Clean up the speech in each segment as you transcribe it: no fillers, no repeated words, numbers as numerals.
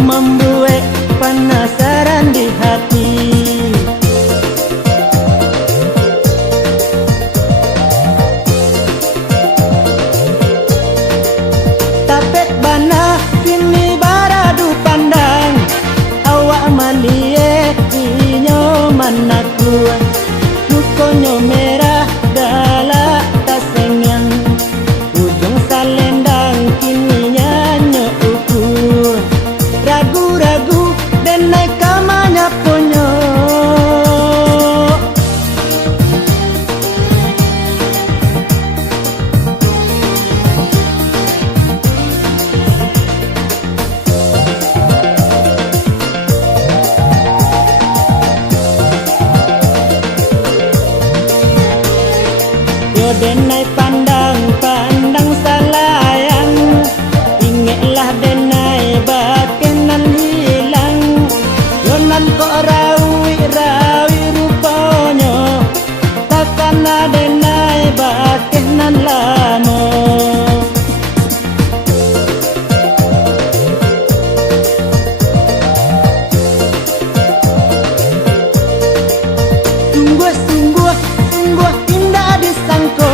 membuat penasaran di hati. Tapek bana kini baradu pandang, awak malie inyo manaku, mukonyo merah galak tasengan, ujung salendang kini nyanyo ukur, ragu-ragu dan naik kamanya ponyo. Yo denai pandang salayang, ingatlah denai bakenan hilang. Yo nan kok rawi ruponyo, takkan denai bakenan lamo. Sungguh indah disangko,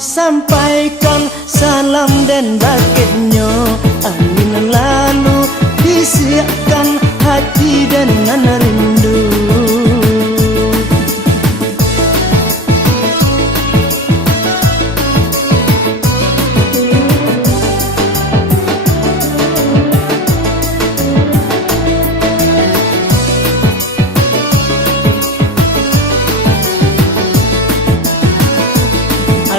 sampaikan salam dan bakitnya. Angin lalu bisikan hati dengan rindu.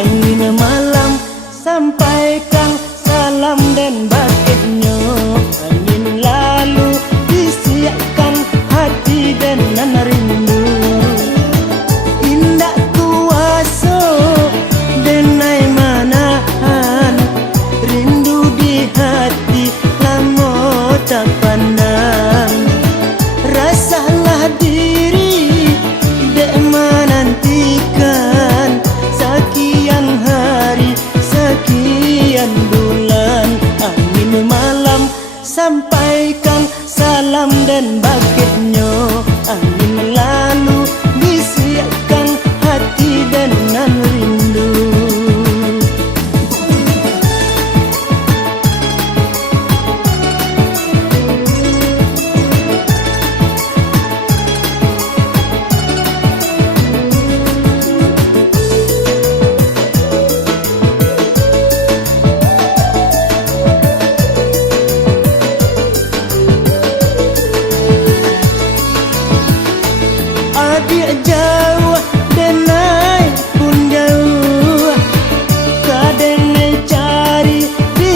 Angin malam sampaikan salam dan bakitnya. Angin lalu bisikan hati dengan rindu. Indah kuasa denai manahan, rindu di hati lama tak pandang. Rasalah diri dek menantikan sekian hari, sekian bulan. Angin malam sampaikan salam dan bakitnya. Angin lalu bisikan hati dengan rindu. Adik jauh denai pun jauh, kadenai cari di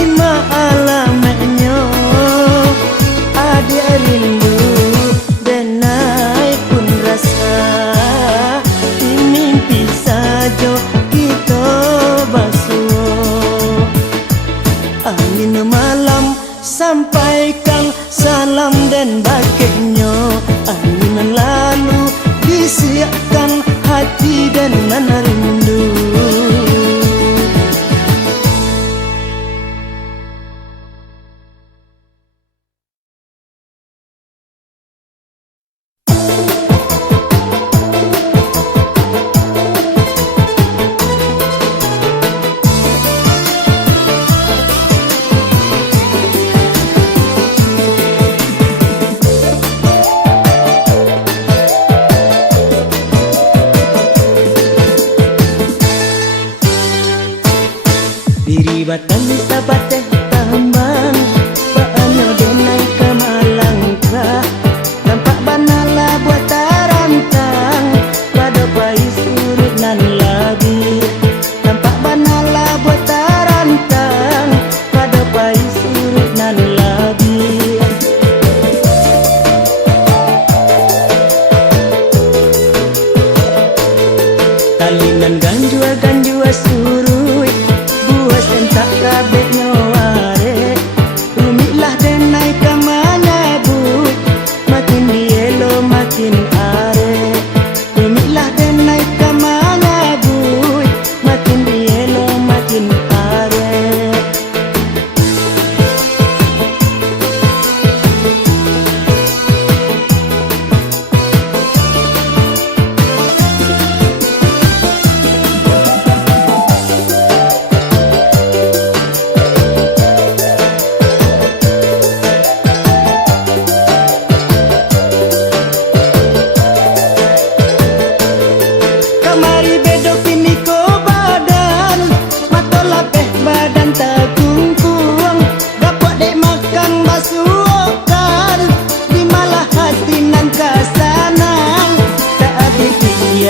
alamatnya. Adik rindu denai pun rasa, di mimpi saja kita basuh. Angin malam sampaikan salam dan bakitnya. Angin lalu bisikan hati dengan rindu. Diri batang sabateh tambang, paanyo denai ke Malangka. Nampak banala buat tarantang, pada pai surut nan labi. Nampak banala buat tarantang, pada pai surut nan labi. Talinan ganjua surut, sentak kabek nyaware. Rumitlah denai kamanya but, makin dielo makin are. Rumitlah denai kamanya but, makin dielo makin are.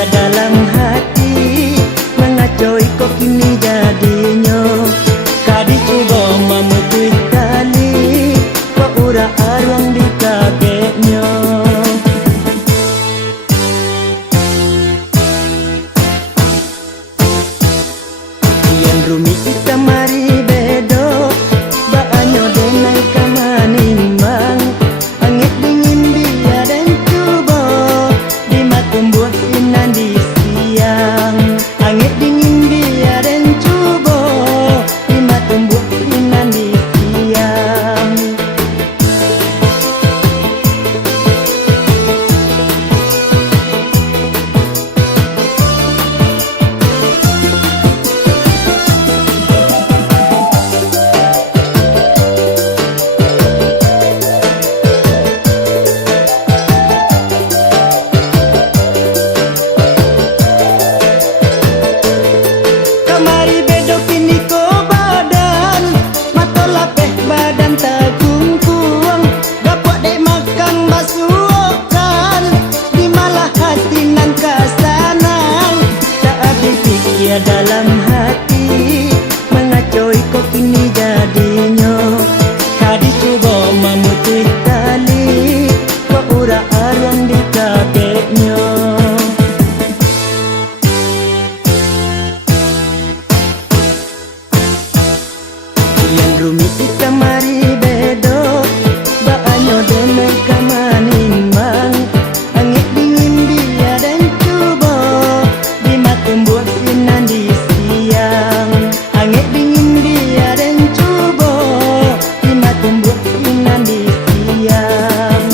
Dalam hati mengacoi kok kini jadinya. Kadi coba memutui tali, kok ura arwang di kakeknya. Yang rumit kita mari bedo, baanyo denai kamanimbang. Angit dingin dia dan coba di matumbuh sinan di siang. Angit dingin dia dan coba di matumbuh sinan di siang. rumit kamari bedo baanyo denai kamanimbang angin dingin dia dan cubo di matumbuh sinan di siang angin dingin dia dan cubo di matumbuh sinan di siang.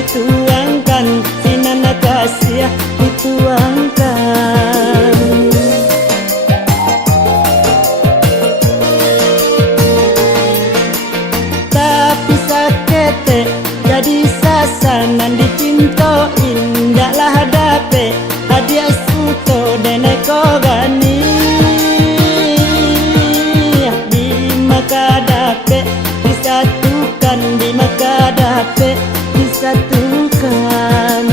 Dituangkan sinana kasih dituangkan. Tapi sakete jadi sasanan dipintoin daklah hadape hadiah suto denai kogani di maka dape disatukan di maka dape disatukan.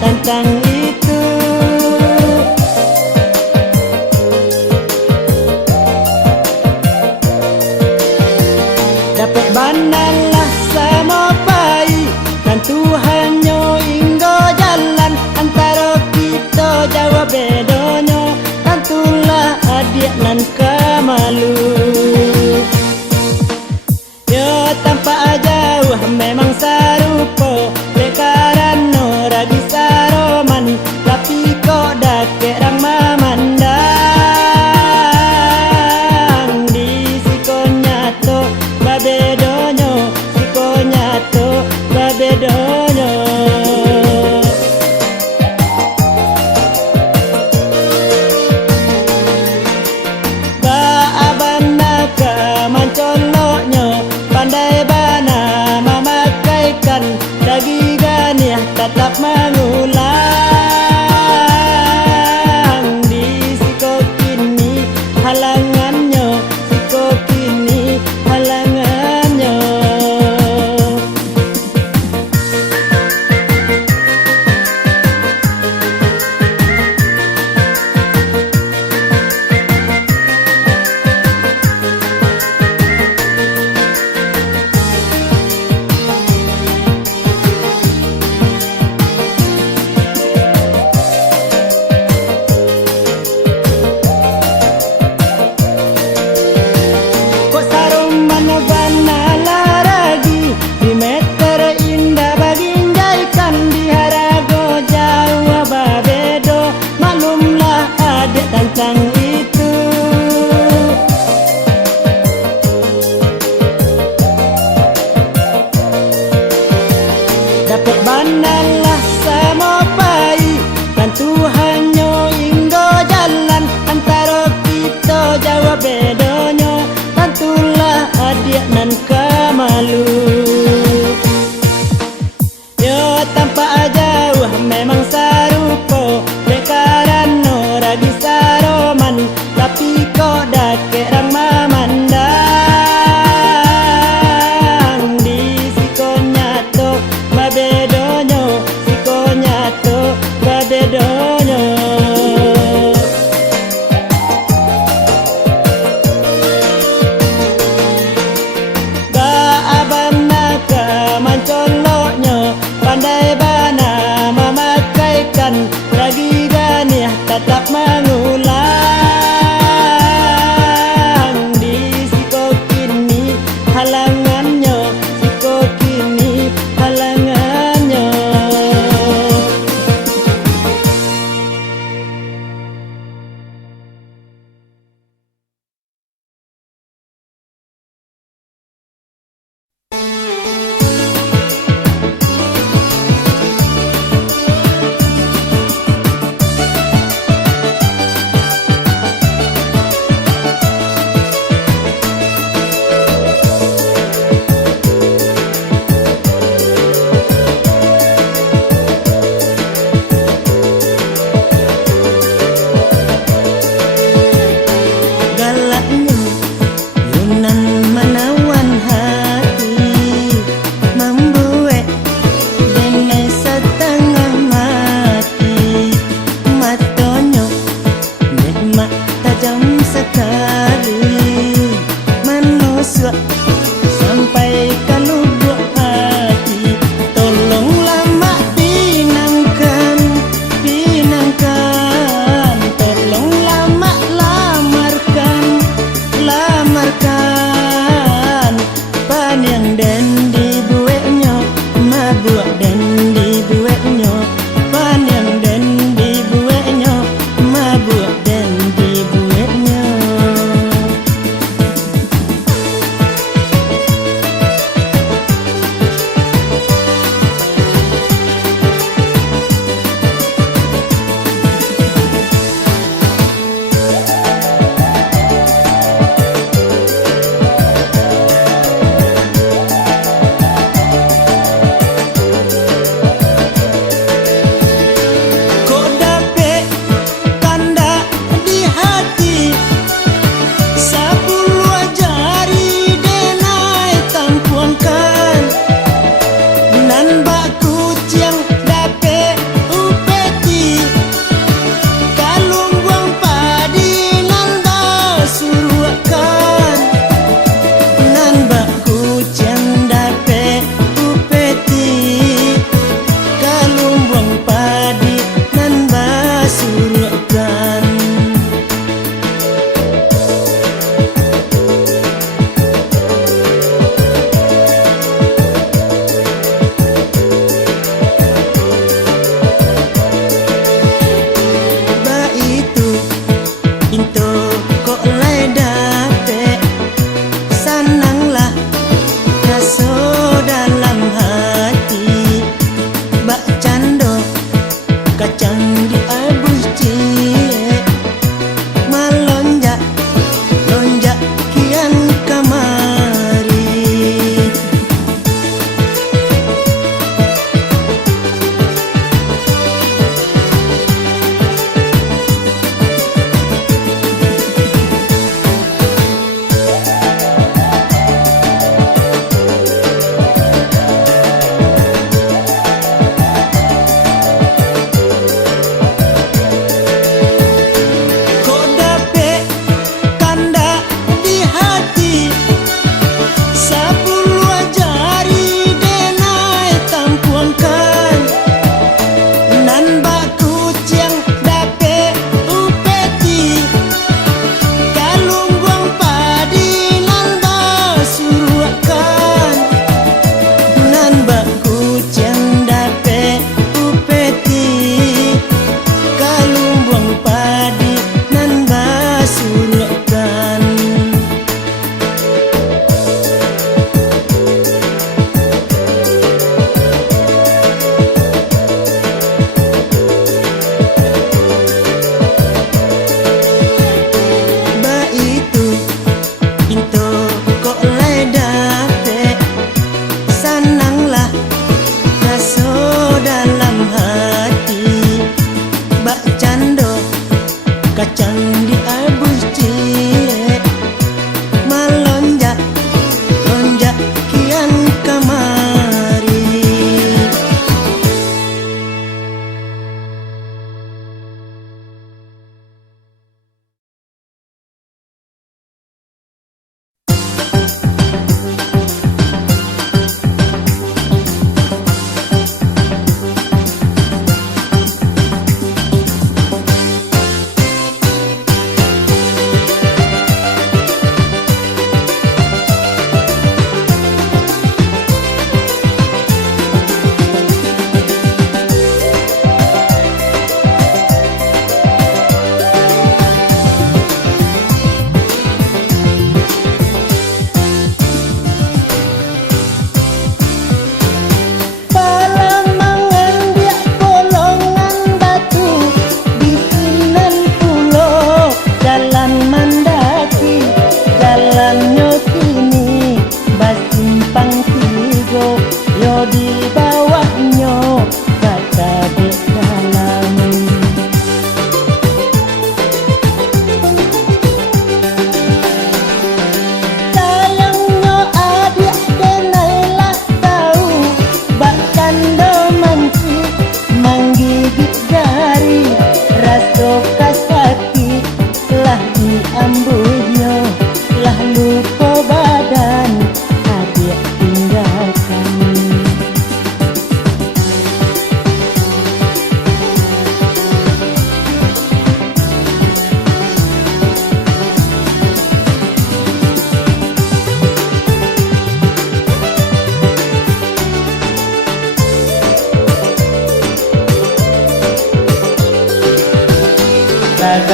Tentang itu dapat banalah sama pai dan Tuhannya inggo jalan antara kita jawab bedonyo tentulah adik nan kamalu yo tanpa jauh memang sarupo lekarano ragi saroman tapi kok dake rang mamandang di siko nyato babedonyo siko nyato babedonyo. Baabana ka mancoloknyo pandai bana memakaikan dagigannya tetap mengulang di siko kini halangannya siko kini halangannya. halangannya siko kini halangannya. Galaknya Yunan menawan hati, membuat dene setengah mati. Matanya nikmat tajam sekali, manusia sampai ke lubuk hati. Tolonglah mak pinangkan, pinangkan. Tolonglah mak lamarkan, lamarkan. Pan yang den dibuatnya, mabuk den dibuatnya. Pan yang den dibuatnya, mabuk den dibuatnya.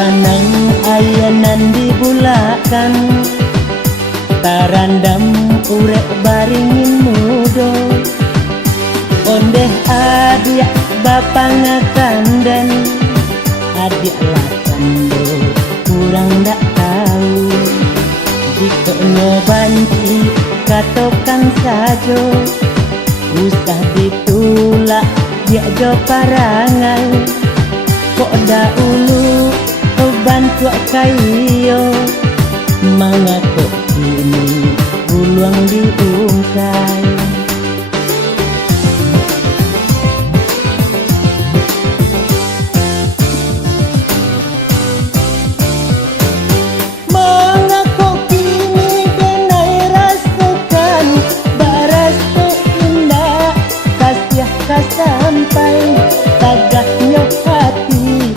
Taganang ayanan dibulakan, tarandam urek baringin mudo. Ondeh adik bapa ngakandan, adik lakando kurang dak tahu. Jika nyobanci katokan sajo, usah ditulak dia jo parangai. Kok dahulu bantu kayo, mangako kini buluang diungkai. Mangako kini denai rasakan, baras indah kasih kasampai. Tagahnya hati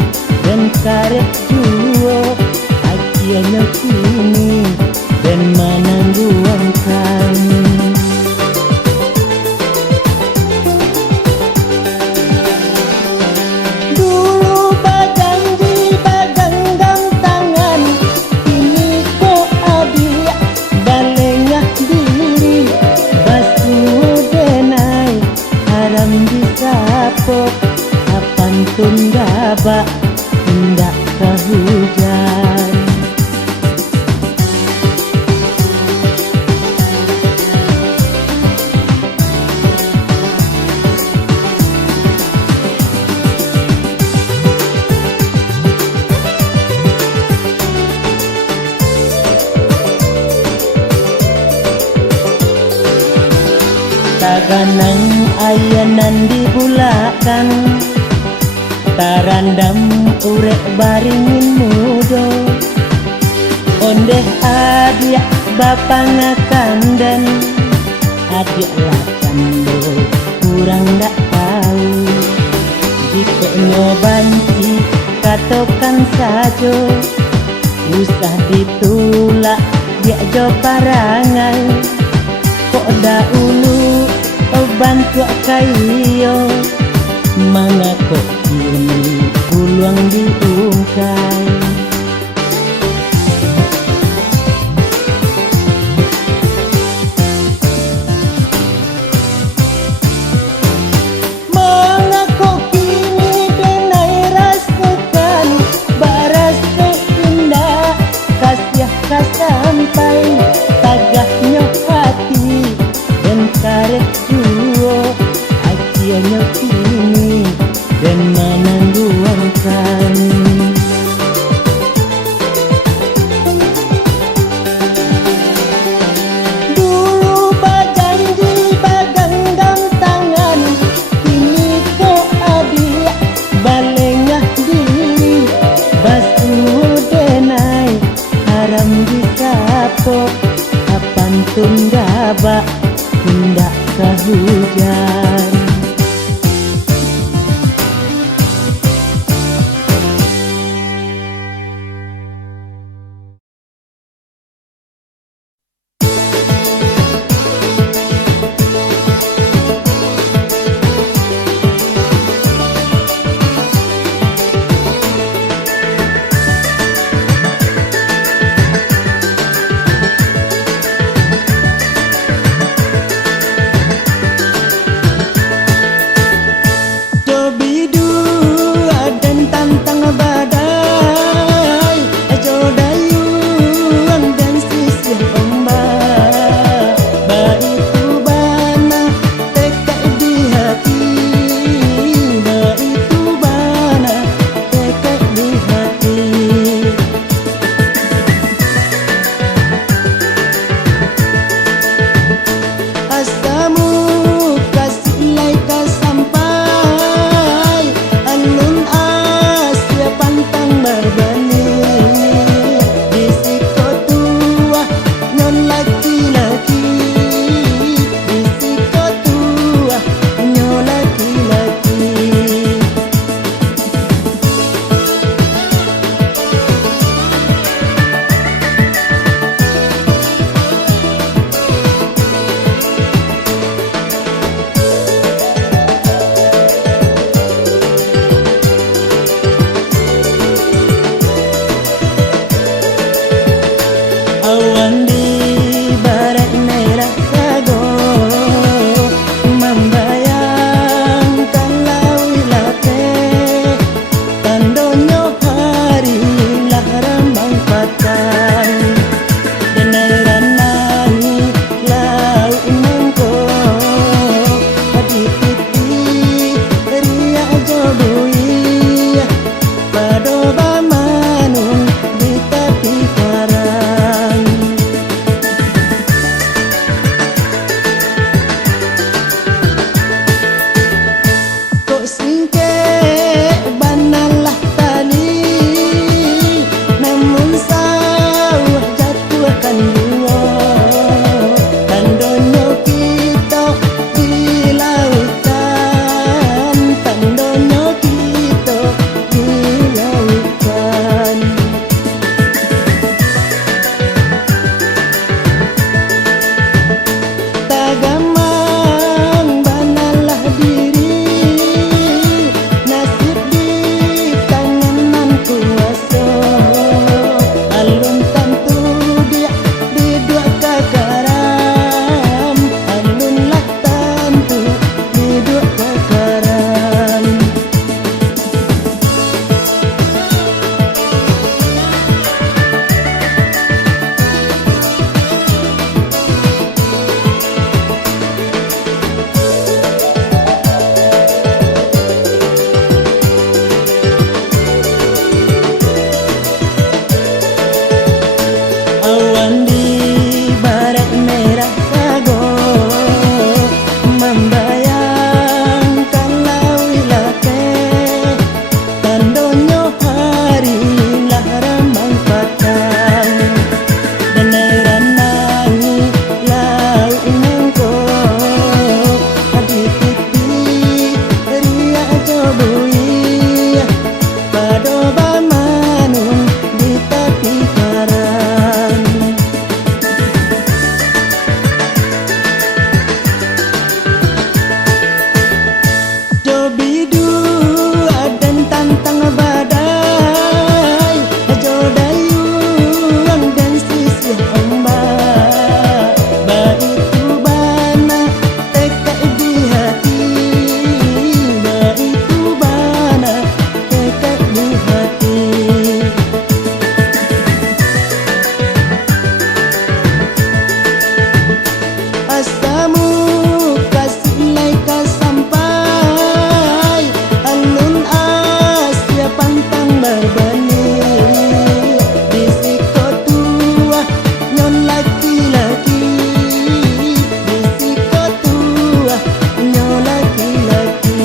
dan karet juo, akhirnya kini dan menangguan kami. Dulu bajanji bagenggam tangan, kini kok adik balengah diri. Basuh denai haram disapok, apantun gabak hendak kehujan. Taganang ayanan dibulakan, tarandam urek baringin mudo. Ondeh adik bapa ngakandan, adik lakando kurang dak tahu. Jika nyobanci katokan sajo, usah ditulak dia jo parangai. Kok dahulu bantu kayo, mangako kini buluang diungkai. Mangako kini denai rasakan, baras indah kasih kasampai. Tagahnya hati dan karet juo, akhirnya kini dan menangguan kami. Dulu bajanji bagenggam tangan, kini kok adik balengah diri. Basuh denai haram disapok, apantun gabak hendak kehujan. kamu kasih naik sampai alun Asia pantang berbeni bisiko tua nyon laki-laki bisiko tua nyon laki-laki.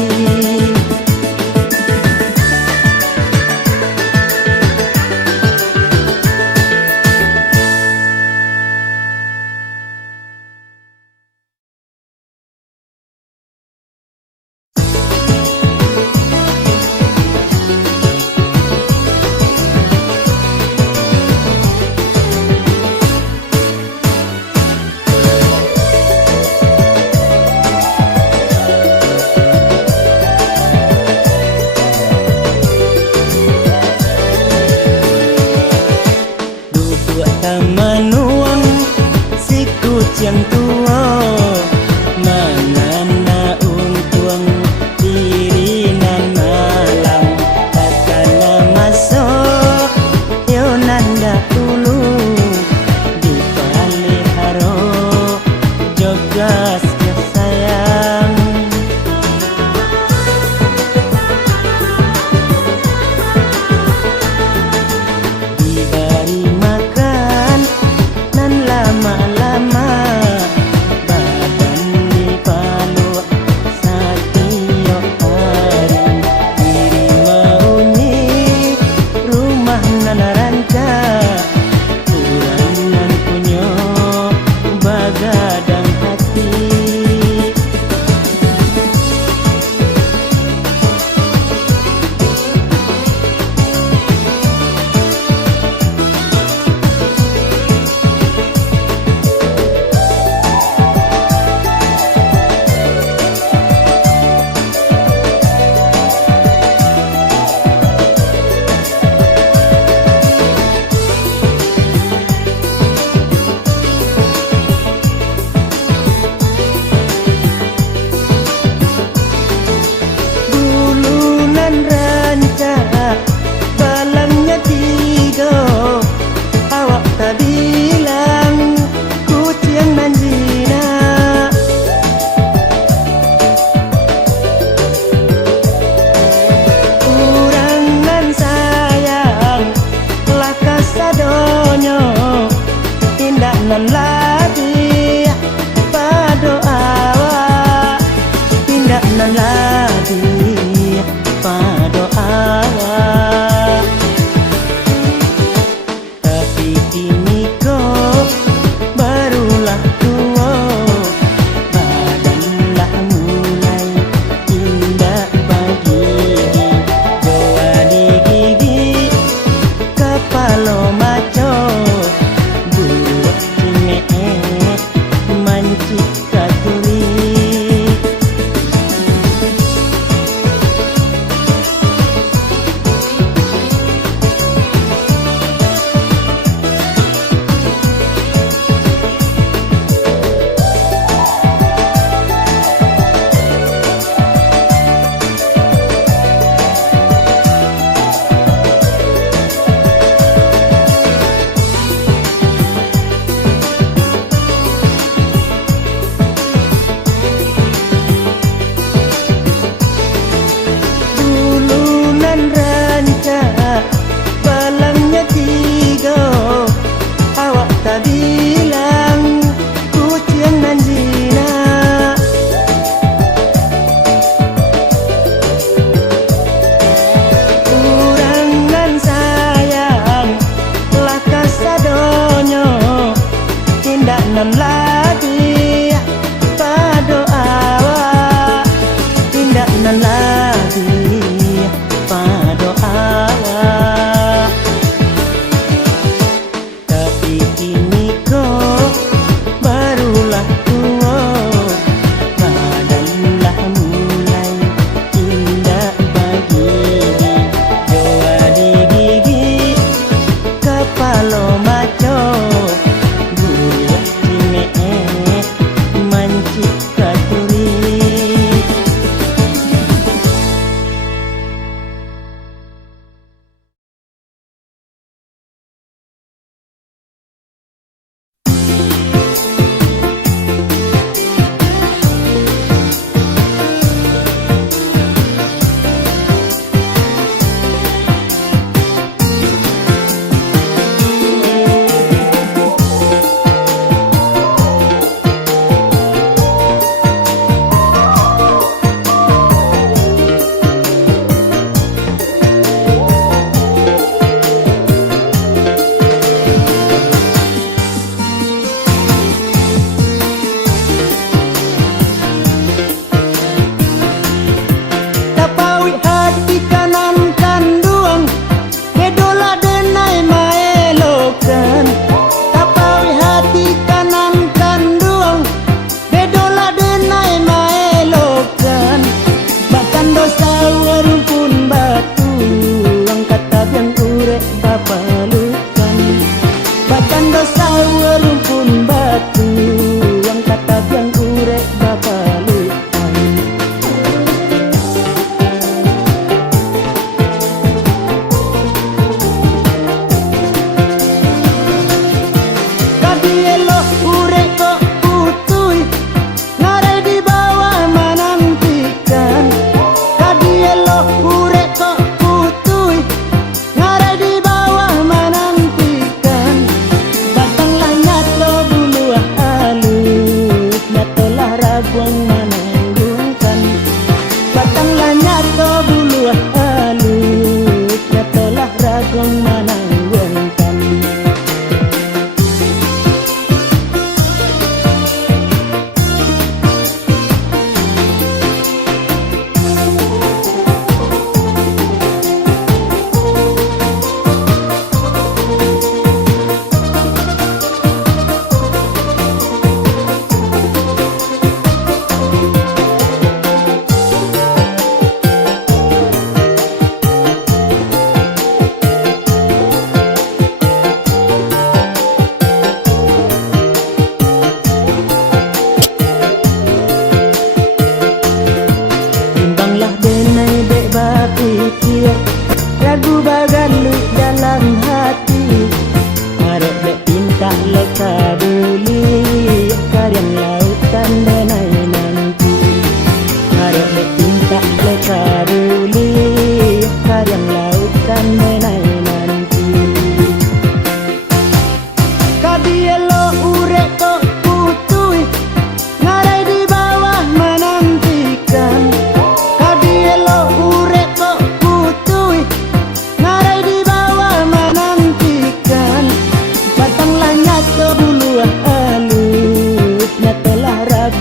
Manuang si kucing tua mangana untuang diri nan malam takana masuk yo nanda dulu di paliharo jogas sayang diberi makan lama-lama badan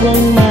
buang